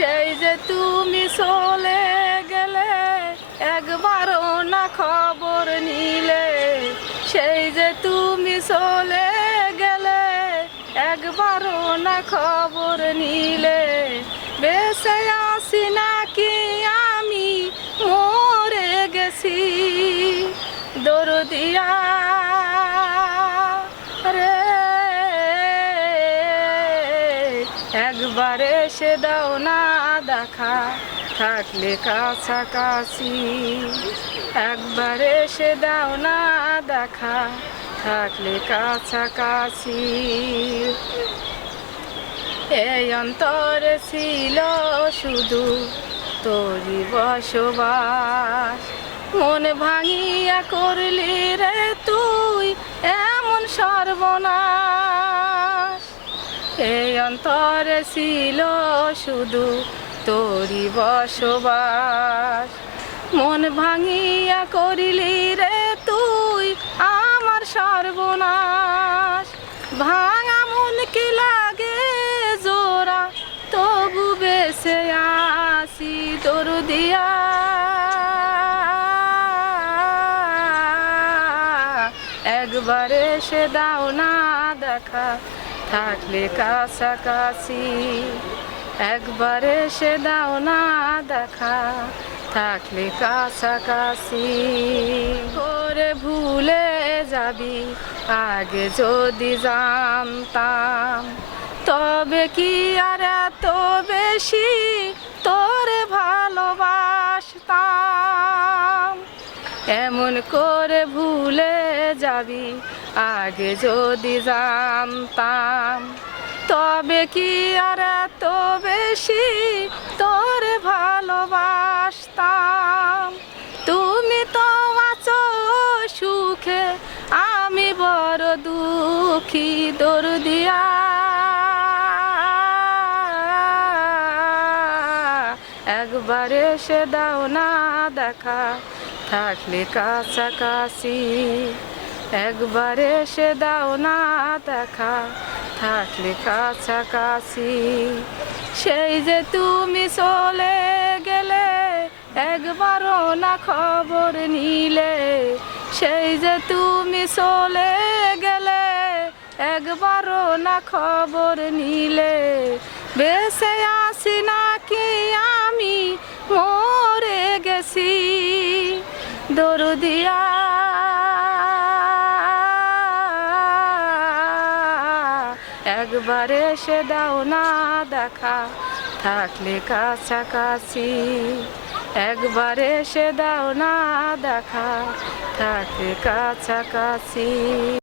সেই যে তুমি চলে গেলে একবারও না খবর নিলে, সেই যে তুমি চলে গেলে একবারও না খবর নিলে, বেঁচে আছি নাকি আমি মরে গেছি দরদিয়া রে, একবার এসে দাও না দেখা থাকলে কাছাকাছি, একবার এসে দাও না দেখা থাকলে কাছাকাছি। এই অন্তরে ছিল শুধু তোরই বসবাস, মন ভাঙিয়া করলি রে তুই এমন সর্বনাশ। এই অন্তরে ছিল শুধু তোরই বসবাস, মন ভাঙিয়া করিলি রে তুই আমার সর্বনাশ। ভাঙা মন কি লাগে জোড়া, তবু বেঁচে আসি দরদিয়া, একবার এসে দাও না দেখা থাকলে কাছাকাছি, একবার এসে দাও না দেখা থাকলে কাছাকাছি। করে ভুলে যাবি আগে যদি জানতাম, তবে কি আর এত বেশি তোরে ভালোবাসতাম। এমন করে ভুলে যাবি আগে যদি জানতাম, তবে কি আর এত বেশি তোরে ভালোবাসতাম। তুমি তো আছো সুখে, আমি বড় দুঃখী দরদিয়া, একবার এসে দাও না দেখা থাকলে কাছাকাছি, একবার এসে দাও না দেখা থাকলে কাছাকাছি। সেই যে তুমি চলে গেলে একবারও না খবর নিলে, সেই যে তুমি চলে গেলে একবারও না খবর নিলে, বেঁচে আছি নাকি আমি মরে গেছি দরদিয়া, একবার এসে দাও না দেখা থাকলে কাছাকাছি, একবার এসে দাও না দেখা থাকলে কাছাকাছি।